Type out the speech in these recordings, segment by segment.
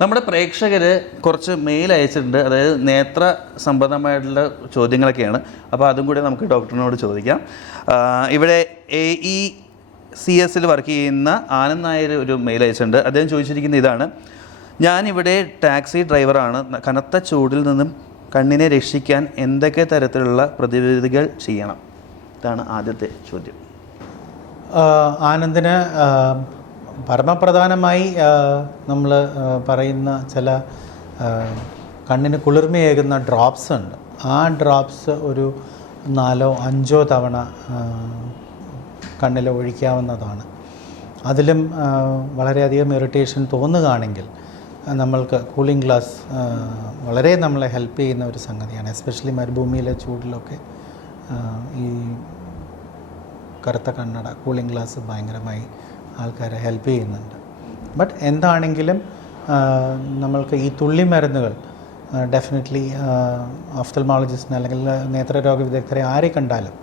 നമ്മുടെ പ്രേക്ഷകർ കുറച്ച് മെയിൽ അയച്ചിട്ടുണ്ട്, അതായത് നേത്ര സംബന്ധമായിട്ടുള്ള ചോദ്യങ്ങളൊക്കെയാണ്. അപ്പോൾ അതും കൂടി നമുക്ക് ഡോക്ടറിനോട് ചോദിക്കാം. ഇവിടെ AECS വർക്ക് ചെയ്യുന്ന ആനന്ദ് നായർ ഒരു മെയിൽ അയച്ചിട്ടുണ്ട്. അദ്ദേഹം ചോദിച്ചിരിക്കുന്ന ഇതാണ്: ഞാനിവിടെ ടാക്സി ഡ്രൈവറാണ്. കനത്ത ചൂടിൽ നിന്നും കണ്ണിനെ രക്ഷിക്കാൻ എന്തൊക്കെ തരത്തിലുള്ള പ്രതിവിധികൾ ചെയ്യണം? ഇതാണ് ആദ്യത്തെ ചോദ്യം. ആനന്ദിന് പരമപ്രധാനമായി നമ്മൾ പറയുന്ന ചില കണ്ണിന് കുളിർമയേകുന്ന ഡ്രോപ്സ് ഉണ്ട്. ആ ഡ്രോപ്സ് ഒരു 4-5 തവണ കണ്ണിൽ ഒഴിക്കാവുന്നതാണ്. അതിലും വളരെയധികം ഇറിറ്റേഷൻ തോന്നുകയാണെങ്കിൽ നമ്മൾക്ക് കൂളിംഗ് ഗ്ലാസ് വളരെ നമ്മളെ ഹെൽപ്പ് ചെയ്യുന്ന ഒരു സംഗതിയാണ്. എസ്പെഷ്യലി മരുഭൂമിയിലെ ചൂടിലൊക്കെ ഈ കറുത്ത കണ്ണട കൂളിംഗ് ഗ്ലാസ് ഭയങ്കരമായി ആൾക്കാരെ ഹെൽപ്പ് ചെയ്യുന്നുണ്ട്. ബട്ട് എന്താണെങ്കിലും നമ്മൾക്ക് ഈ തുള്ളി മരുന്നുകൾ ഡെഫിനറ്റ്ലി ഓഫ്തൽമോളജിസ്റ്റിനെ അല്ലെങ്കിൽ നേത്രരോഗ വിദഗ്ധരെ ആരെ കണ്ടാലും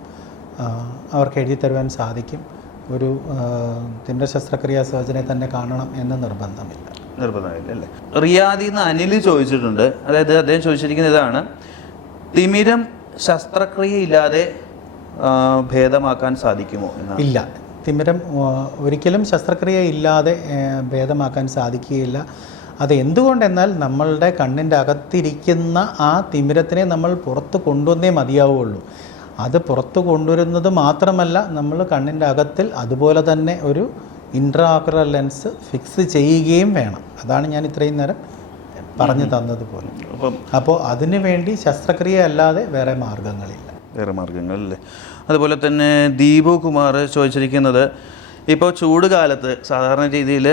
അവർക്ക് എഴുതി തരുവാൻ സാധിക്കും. ഒരു തിമിര ശസ്ത്രക്രിയാ സർജനെ തന്നെ കാണണം എന്ന് നിർബന്ധമില്ല അല്ലേ? റിയാദിൽ നിന്ന് അനിൽ ചോദിച്ചിട്ടുണ്ട്. അതായത് അദ്ദേഹം ചോദിച്ചിരിക്കുന്ന ഇതാണ്: തിമിരം ശസ്ത്രക്രിയ ഇല്ലാതെ ഭേദമാക്കാൻ സാധിക്കുമോ? ഇല്ല, തിമിരം ഒരിക്കലും ശസ്ത്രക്രിയ ഇല്ലാതെ ഭേദമാക്കാൻ സാധിക്കുകയില്ല. അത് എന്തുകൊണ്ടെന്നാൽ നമ്മളുടെ കണ്ണിൻ്റെ അകത്തിരിക്കുന്ന ആ തിമിരത്തിനെ നമ്മൾ പുറത്ത് കൊണ്ടുവന്നേ മതിയാവുള്ളൂ. അത് പുറത്ത് കൊണ്ടുവരുന്നത് മാത്രമല്ല, നമ്മൾ കണ്ണിൻ്റെ അകത്തിൽ അതുപോലെ തന്നെ ഒരു ഇൻട്രാഓക്കുലർ ലെൻസ് ഫിക്സ് ചെയ്യുകയും വേണം. അതാണ് ഞാൻ ഇത്രയും നേരം പറഞ്ഞു തന്നതുപോലെ. അപ്പോൾ അതിനു വേണ്ടി ശസ്ത്രക്രിയ അല്ലാതെ വേറെ മാർഗങ്ങളില്ലേ? അതുപോലെ തന്നെ ദീപു കുമാർ ചോദിച്ചിരിക്കുന്നത്: ഇപ്പോൾ ചൂട് കാലത്ത് സാധാരണ രീതിയിൽ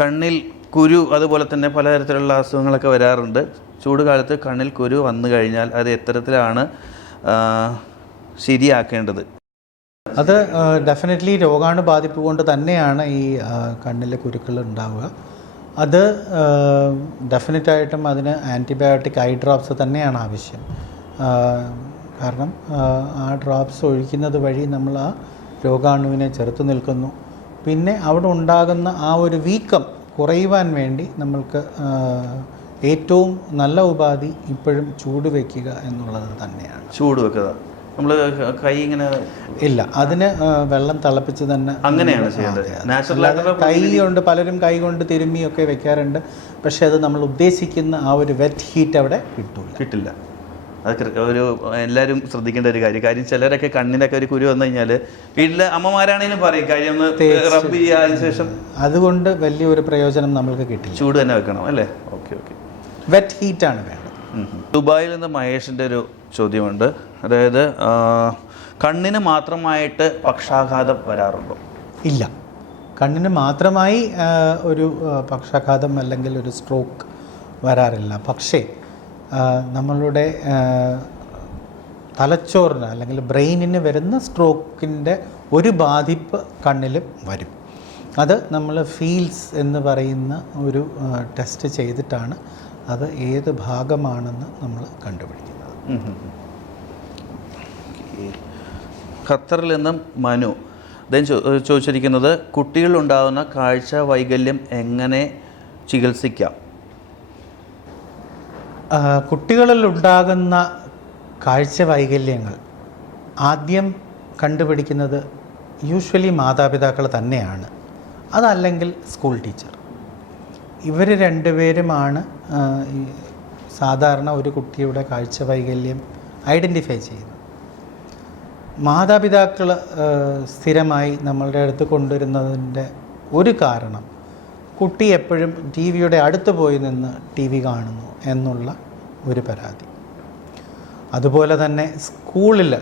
കണ്ണിൽ കുരു, അതുപോലെ തന്നെ പലതരത്തിലുള്ള അസുഖങ്ങളൊക്കെ വരാറുണ്ട്. ചൂട് കാലത്ത് കണ്ണിൽ കുരു വന്നു കഴിഞ്ഞാൽ അത് എത്തരത്തിലാണ് ശരിയാക്കേണ്ടത്? അത് ഡെഫിനറ്റ്ലി രോഗാണുബാധിപ്പ് കൊണ്ട് തന്നെയാണ് ഈ കണ്ണിലെ കുരുക്കൾ ഉണ്ടാവുക. അത് ഡെഫിനറ്റായിട്ടും അതിന് ആൻറ്റിബയോട്ടിക് ഐ ഡ്രോപ്സ് തന്നെയാണ് ആവശ്യം. കാരണം ആ ഡ്രോപ്സ് ഒഴിക്കുന്നത് വഴി നമ്മൾ ആ രോഗാണുവിനെ ചെറുത്ത് നിൽക്കുന്നു. പിന്നെ അവിടെ ഉണ്ടാകുന്ന ആ ഒരു വീക്കം കുറയുവാൻ വേണ്ടി നമ്മൾക്ക് ഏറ്റവും നല്ല ഉപാധി ഇപ്പോഴും ചൂട് വയ്ക്കുക എന്നുള്ളത് തന്നെയാണ്. ചൂട് വെക്കുക, നമ്മൾ കൈ ഇങ്ങനെ ഇല്ല, അതിന് വെള്ളം തിളപ്പിച്ച് തന്നെ അങ്ങനെയാണ് ചെയ്യുന്നത്. കൈ കൊണ്ട് പലരും കൈ കൊണ്ട് തിരുമ്മിയൊക്കെ വെക്കാറുണ്ട്. പക്ഷേ അത് നമ്മൾ ഉദ്ദേശിക്കുന്ന ആ ഒരു വെറ്റ് ഹീറ്റ് അവിടെ കിട്ടില്ല. അത് ഒരു എല്ലാവരും ശ്രദ്ധിക്കേണ്ട ഒരു കാര്യം. ചിലരൊക്കെ കണ്ണിനൊക്കെ ഒരു കുരു വന്നു കഴിഞ്ഞാൽ വീട്ടിലെ അമ്മമാരാണെങ്കിലും പറയും കാര്യം ഒന്ന് റബ്ബ് ചെയ്യാതിന് ശേഷം. അതുകൊണ്ട് വലിയൊരു പ്രയോജനം നമ്മൾക്ക് കിട്ടില്ല. ചൂട് തന്നെ വെക്കണം അല്ലേ? ഓക്കെ. വെറ്റ് ഹീറ്റാണ് വേണ്ടത്. ദുബായിൽ നിന്ന് മഹേഷിൻ്റെ ഒരു ചോദ്യമുണ്ട്. അതായത് കണ്ണിന് മാത്രമായിട്ട് പക്ഷാഘാതം വരാറുണ്ടോ? ഇല്ല, കണ്ണിന് മാത്രമായി ഒരു പക്ഷാഘാതം അല്ലെങ്കിൽ ഒരു സ്ട്രോക്ക് വരാറില്ല. പക്ഷേ നമ്മളുടെ തലച്ചോറിന് അല്ലെങ്കിൽ ബ്രെയിനിന് വരുന്ന സ്ട്രോക്കിൻ്റെ ഒരു ബാധിപ്പ് കണ്ണിലും വരും. അത് നമ്മൾ ഫീൽസ് എന്ന് പറയുന്ന ഒരു ടെസ്റ്റ് ചെയ്തിട്ടാണ് അത് ഏത് ഭാഗമാണെന്ന് നമ്മൾ കണ്ടുപിടിക്കുന്നത്. ഖത്തറിൽ നിന്നും മനു അദ്ദേഹം ചോദിച്ചിരിക്കുന്നത്: കുട്ടികളുണ്ടാകുന്ന കാഴ്ച വൈകല്യം എങ്ങനെ ചികിത്സിക്കാം? കുട്ടികളിൽ ഉണ്ടാകുന്ന കാഴ്ച വൈകല്യങ്ങൾ ആദ്യം കണ്ടുപിടിക്കുന്നത് യൂഷ്വലി മാതാപിതാക്കൾ തന്നെയാണ്, അതല്ലെങ്കിൽ സ്കൂൾ ടീച്ചർ. ഇവർ രണ്ടുപേരുമാണ് സാധാരണ ഒരു കുട്ടിയുടെ കാഴ്ച വൈകല്യം ഐഡൻറ്റിഫൈ ചെയ്യുന്നത്. മാതാപിതാക്കൾ സ്ഥിരമായി നമ്മളുടെ അടുത്ത് കൊണ്ടുവരുന്നതിൻ്റെ ഒരു കാരണം കുട്ടി എപ്പോഴും ടി വിയുടെ അടുത്ത് പോയി നിന്ന് ടി വി കാണുന്നു എന്നുള്ള ഒരു പരാതി. അതുപോലെ തന്നെ സ്കൂളിൽ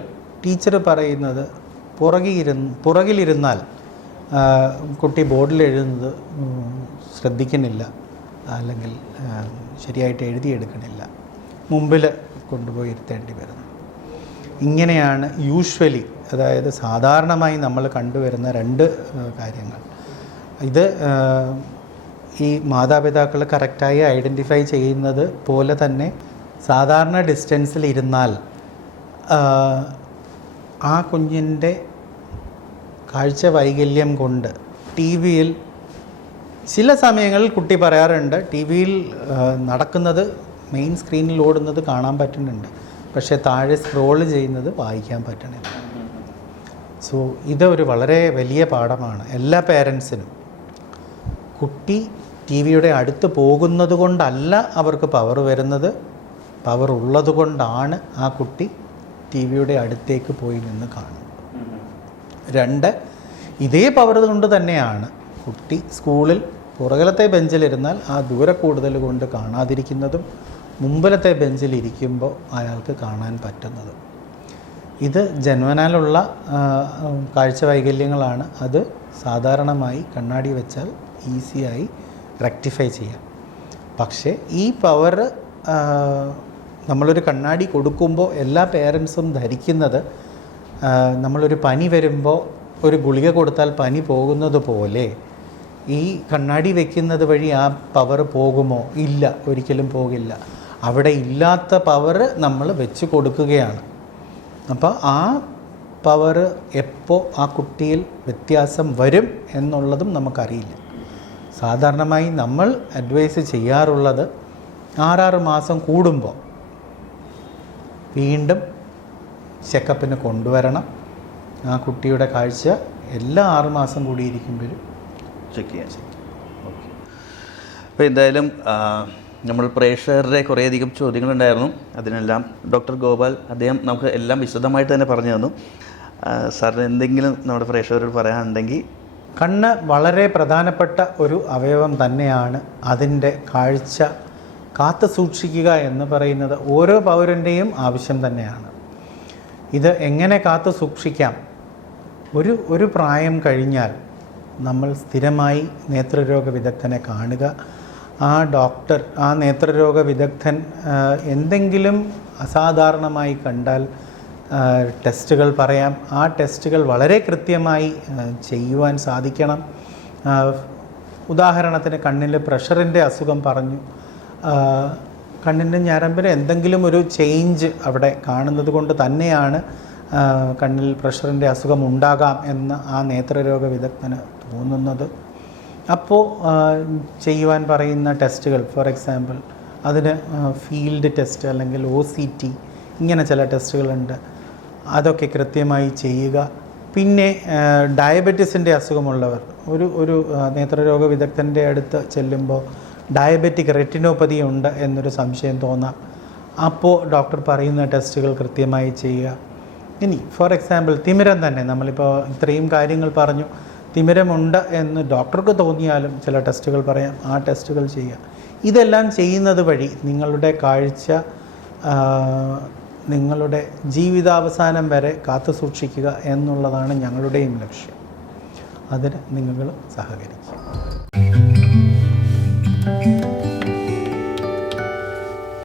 ടീച്ചർ പറയുന്നത് പുറകിലിരുന്നാൽ കുട്ടി ബോർഡിൽ എഴുതുന്നത് ശ്രദ്ധിക്കുന്നില്ല, അല്ലെങ്കിൽ ശരിയായിട്ട് എഴുതിയെടുക്കണില്ല, മുമ്പിൽ കൊണ്ടുപോയി ഇരുത്തേണ്ടി വരുന്നു. ഇങ്ങനെയാണ് യൂഷ്വലി, അതായത് സാധാരണമായി നമ്മൾ കണ്ടുവരുന്ന രണ്ട് കാര്യങ്ങൾ. ഇത് ഈ മാതാപിതാക്കൾ കറക്റ്റായി ഐഡൻറ്റിഫൈ ചെയ്യുന്നത് പോലെ തന്നെ സാധാരണ ഡിസ്റ്റൻസിൽ ഇരുന്നാൽ ആ കുഞ്ഞിൻ്റെ കാഴ്ച വൈകല്യം കൊണ്ട് ടി വിയിൽ ചില സമയങ്ങളിൽ കുട്ടി പറയാറുണ്ട് ടി വിയിൽ നടക്കുന്നത് മെയിൻ സ്ക്രീനിൽ ഓടുന്നത് കാണാൻ പറ്റുന്നുണ്ട്, പക്ഷേ താഴെ സ്ക്രോൾ ചെയ്യുന്നത് വായിക്കാൻ പറ്റണില്ല. സോ ഇതൊരു വളരെ വലിയ പാഠമാണ് എല്ലാ പേരൻസിനും. കുട്ടി ടി വിയുടെ അടുത്ത് പോകുന്നത് കൊണ്ടല്ല അവർക്ക് പവർ വരുന്നത്, പവർ ഉള്ളത് കൊണ്ടാണ് ആ കുട്ടി ടി വിയുടെ അടുത്തേക്ക് പോയി നിന്ന് കാണുന്നത്. 2, ഇതേ പവർ കൊണ്ട് തന്നെയാണ് കുട്ടി സ്കൂളിൽ പുറകിലത്തെ ബെഞ്ചിലിരുന്നാൽ ആ ദൂരെ കൂടുതൽ കൊണ്ട് കാണാതിരിക്കുന്നതും മുമ്പിലത്തെ ബെഞ്ചിൽ ഇരിക്കുമ്പോൾ അയാൾക്ക് കാണാൻ പറ്റുന്നതും. ഇത് ജന്മനാലുള്ള കാഴ്ച വൈകല്യങ്ങളാണ്. അത് സാധാരണമായി കണ്ണാടി വെച്ചാൽ ഈസിയായി റെക്ടിഫൈ ചെയ്യാം. പക്ഷേ ഈ പവർ നമ്മളൊരു കണ്ണാടി കൊടുക്കുമ്പോൾ എല്ലാ പേരൻസും ധരിക്കുന്നത് നമ്മളൊരു പനി വരുമ്പോൾ ഒരു ഗുളിക കൊടുത്താൽ പനി പോകുന്നത് പോലെ ഈ കണ്ണാടി വയ്ക്കുന്നത് വഴി ആ പവർ പോകുമോ? ഇല്ല, ഒരിക്കലും പോകില്ല. അവിടെ ഇല്ലാത്ത പവർ നമ്മൾ വെച്ച് കൊടുക്കുകയാണ്. അപ്പോൾ ആ പവർ എപ്പോൾ ആ കുട്ടിയിൽ വ്യത്യാസം വരും എന്നുള്ളതും നമുക്കറിയില്ല. സാധാരണമായി നമ്മൾ അഡ്വൈസ് ചെയ്യാറുള്ളത് 6 മാസം കൂടുമ്പോൾ വീണ്ടും ചെക്കപ്പിന് കൊണ്ടുവരണം. ആ കുട്ടിയുടെ കാഴ്ച എല്ലാ 6 മാസം കൂടിയിരിക്കുമ്പോഴും ചെക്ക് ചെയ്യാൻ. ഓക്കെ. അപ്പോൾ എന്തായാലും നമ്മൾ പ്രേക്ഷകരുടെ കുറേയധികം ചോദ്യങ്ങളുണ്ടായിരുന്നു. അതിനെല്ലാം ഡോക്ടർ ഗോപാൽ അദ്ദേഹം നമുക്ക് എല്ലാം വിശദമായിട്ട് തന്നെ പറഞ്ഞു തന്നു. സാറിന് എന്തെങ്കിലും നമ്മുടെ പ്രേക്ഷകരോട് പറയാനുണ്ടെങ്കിൽ? കണ്ണ് വളരെ പ്രധാനപ്പെട്ട ഒരു അവയവം തന്നെയാണ്. അതിൻ്റെ കാഴ്ച കാത്തു സൂക്ഷിക്കുക എന്ന് പറയുന്നത് ഓരോ പൗരൻ്റെയും ആവശ്യം തന്നെയാണ്. ഇത് എങ്ങനെ കാത്തു സൂക്ഷിക്കാം? ഒരു പ്രായം കഴിഞ്ഞാൽ നമ്മൾ സ്ഥിരമായി നേത്രരോഗ വിദഗ്ധനെ കാണുക. ആ ഡോക്ടർ, ആ നേത്രരോഗ വിദഗ്ധൻ എന്തെങ്കിലും അസാധാരണമായി കണ്ടാൽ ടെസ്റ്റുകൾ പറയാം. ആ ടെസ്റ്റുകൾ വളരെ കൃത്യമായി ചെയ്യുവാൻ സാധിക്കണം. ഉദാഹരണത്തിന് കണ്ണിൽ പ്രഷറിൻ്റെ അസുഖം പറഞ്ഞു, കണ്ണിൻ്റെ ഞരമ്പിന് എന്തെങ്കിലും ഒരു ചേഞ്ച് അവിടെ കാണുന്നത് കൊണ്ട് തന്നെയാണ് കണ്ണിൽ പ്രഷറിൻ്റെ അസുഖം ഉണ്ടാകാം എന്ന് ആ നേത്രരോഗ വിദഗ്ധന് തോന്നുന്നത്. അപ്പോൾ ചെയ്യുവാൻ പറയുന്ന ടെസ്റ്റുകൾ, ഫോർ എക്സാമ്പിൾ അതിന് ഫീൽഡ് ടെസ്റ്റ് അല്ലെങ്കിൽ OCT ഇങ്ങനെ ചില ടെസ്റ്റുകളുണ്ട്. അതൊക്കെ കൃത്യമായി ചെയ്യുക. പിന്നെ ഡയബറ്റീസിൻ്റെ അസുഖമുള്ളവർ ഒരു നേത്രരോഗ വിദഗ്ധൻ്റെ അടുത്ത് ചെല്ലുമ്പോൾ ഡയബറ്റിക് റെറ്റിനോപ്പതി ഉണ്ട് എന്നൊരു സംശയം തോന്നാം. അപ്പോൾ ഡോക്ടർ പറയുന്ന ടെസ്റ്റുകൾ കൃത്യമായി ചെയ്യുക. ഇനി ഫോർ എക്സാമ്പിൾ തിമിരം തന്നെ, നമ്മളിപ്പോൾ ഇത്രയും കാര്യങ്ങൾ പറഞ്ഞു, തിമിരമുണ്ട് എന്ന് ഡോക്ടർക്ക് തോന്നിയാലും ചില ടെസ്റ്റുകൾ പറയാം. ആ ടെസ്റ്റുകൾ ചെയ്യുക. ഇതെല്ലാം ചെയ്യുന്നത് വഴി നിങ്ങളുടെ കാഴ്ച നിങ്ങളുടെ ജീവിതാവസാനം വരെ കാത്തു സൂക്ഷിക്കുക എന്നുള്ളതാണ് ഞങ്ങളുടെയും ലക്ഷ്യം. അതിന് നിങ്ങൾ സഹകരിക്കുക.